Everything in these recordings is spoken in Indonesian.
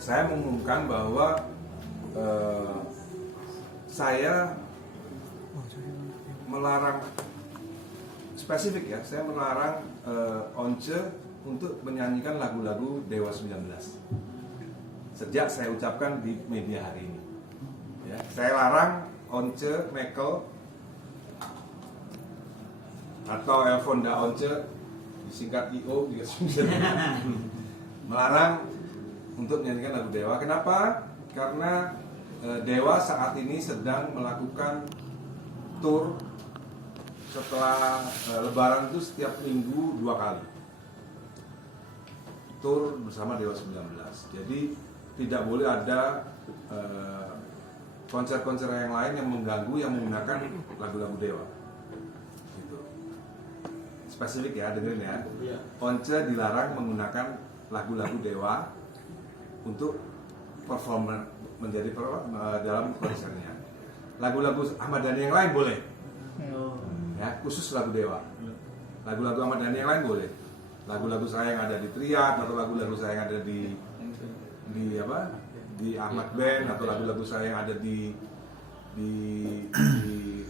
saya mengumumkan bahwa saya melarang spesifik ya, saya melarang Once untuk menyanyikan lagu-lagu Dewa 19 sejak saya ucapkan di media hari ini. Ya, saya larang Once Mekel atau Elfonda Once, disingkat IO juga melarang untuk menyanyikan lagu Dewa. Kenapa? Karena Dewa saat ini sedang melakukan tour setelah Lebaran itu setiap minggu 2 kali tour bersama Dewa 19. Jadi tidak boleh ada konser-konser yang lain yang mengganggu yang menggunakan lagu-lagu Dewa. Gitu. Spesifik ya, dengerin ya. Once dilarang menggunakan lagu-lagu Dewa untuk perform menjadi dalam konsernya. Lagu-lagu Ahmad Dhani yang lain boleh. Ya, khusus lagu Dewa. Lagu-lagu Ahmad Dhani yang lain boleh. Lagu-lagu saya yang ada di Triad atau lagu-lagu saya yang ada di Ahmad Band atau lagu-lagu saya yang ada di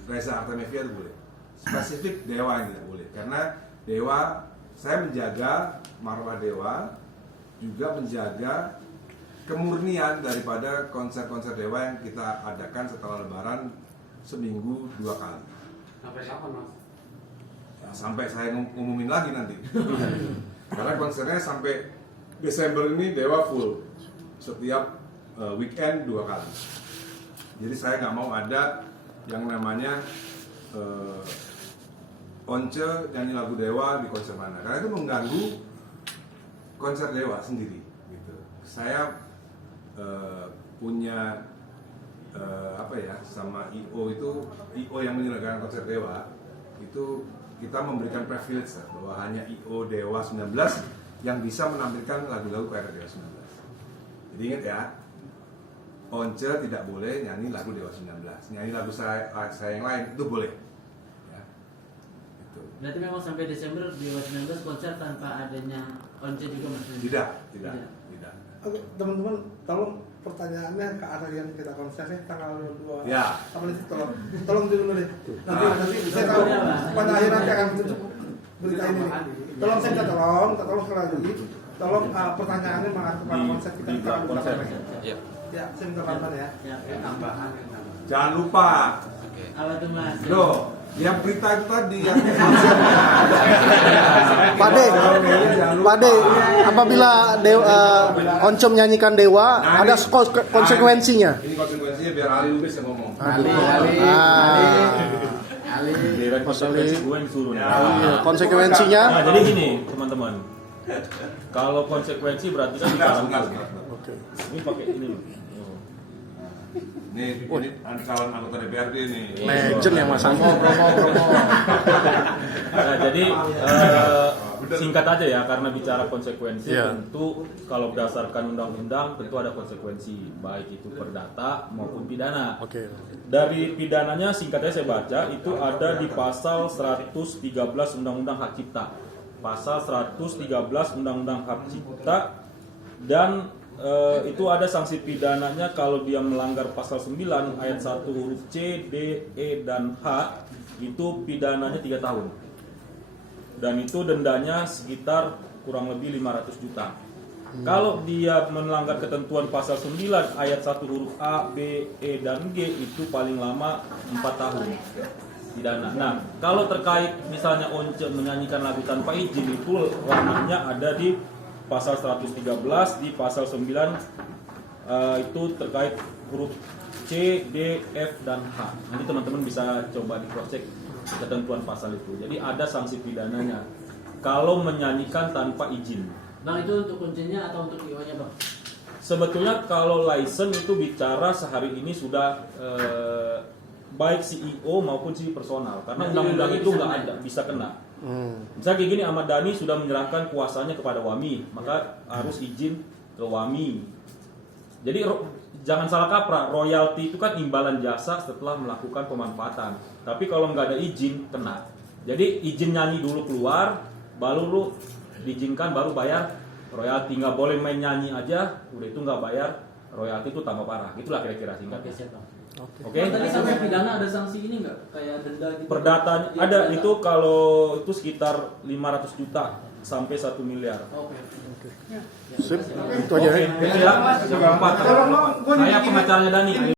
Reza Artamevia itu boleh. Spesifik Dewa yang tidak boleh. Karena Dewa, saya menjaga marwah Dewa, juga menjaga kemurnian daripada konser-konser Dewa yang kita adakan setelah Lebaran seminggu 2 kali. Sampai kapan, Mas? Ya, sampai saya ngumumin lagi nanti. Karena konsernya sampai Desember ini Dewa full setiap weekend 2 kali. Jadi saya nggak mau ada yang namanya Once nyanyi lagu Dewa di konser mana, karena itu mengganggu konser Dewa sendiri. Gitu. Saya punya sama IO yang menyelenggarakan konser Dewa itu kita memberikan privilege bahwa hanya IO Dewa 19 yang bisa menampilkan lagu-lagu kayak Dewa 19. Jadi ingat ya, Once tidak boleh nyanyi lagu Dewa 19. Nyanyi lagu saya yang lain itu boleh. Ya. Gitu. Berarti memang sampai Desember Dewa 19 konser tanpa adanya Once juga Mas? Tidak. Oke, teman-teman, tolong pertanyaannya ke arah yang kita konsernya tanggal 2. Ya. Apa itu tolong dulu deh. Nanti saya tahu pada akhirnya saya akan tutup berita ini. Tolong saya minta tolong sekali lagi. Tolong pertanyaannya mengatur konsep kita tanggal 2. Iya. Ya, saya minta bantuan ya. Tambahan. Jangan lupa. Apa tuh Mas? Loh, yang berita itu tadi yang Pade, apabila Once menyanyikan Dewa, ada konsekuensinya. Ini konsekuensinya biar Ali Lubis yang ngomong. Konsekuensinya. Nah, jadi gini teman-teman, kalau konsekuensi berarti kan dikarantina. Ini pakai ini loh. Ini calon anggota DPRD nih. Legend yang Mas Anggo promo. Nah, jadi singkat aja ya, karena bicara konsekuensi tentu kalau berdasarkan undang-undang tentu ada konsekuensi, baik itu perdata maupun pidana. Dari pidananya singkatnya saya baca itu ada di pasal 113 Undang-Undang Hak Cipta. Pasal 113 Undang-Undang Hak Cipta, dan itu ada sanksi pidananya kalau dia melanggar pasal 9 ayat 1 huruf C, D, E, dan H, itu pidananya 3 tahun. Dan itu dendanya sekitar kurang lebih 500 juta. Kalau dia melanggar ketentuan pasal 9 ayat 1 huruf A, B, E, dan G, itu paling lama 4 tahun pidana. Nah, kalau terkait misalnya Once menyanyikan lagu tanpa izin, itu ranahnya ada di pasal 113, di pasal 9 itu terkait huruf C, D, F, dan H. Nanti teman-teman bisa coba di cross check ketentuan pasal itu. Jadi ada sanksi pidananya kalau menyanyikan tanpa izin. Bang, itu untuk kuncinya atau untuk IO-nya Bang? Sebetulnya kalau license itu bicara sehari ini sudah baik CEO maupun si personal, karena undang-undang itu nggak ada bisa kena. Misalnya kayak gini, Ahmad Dhani sudah menyerahkan kuasanya kepada WAMI, maka harus izin ke WAMI. Jadi jangan salah kaprah, royalti itu kan imbalan jasa setelah melakukan pemanfaatan. Tapi kalau nggak ada izin, kena. Jadi izin nyanyi dulu keluar, baru lu diizinkan, baru bayar royalti, nggak boleh main nyanyi aja, udah itu nggak bayar, royalti itu tambah parah. Itulah kira-kira Oke, singkatnya. siap Bang. Oke. Tadi sampai pidana ada sanksi ini nggak? Kayak denda gitu? Perdata ada itu kalau itu sekitar 500 juta sampai 1 miliar. Oke. Sip, itu aja. Oke, itu ya. Yang keempat. Saya pengacaranya Dani.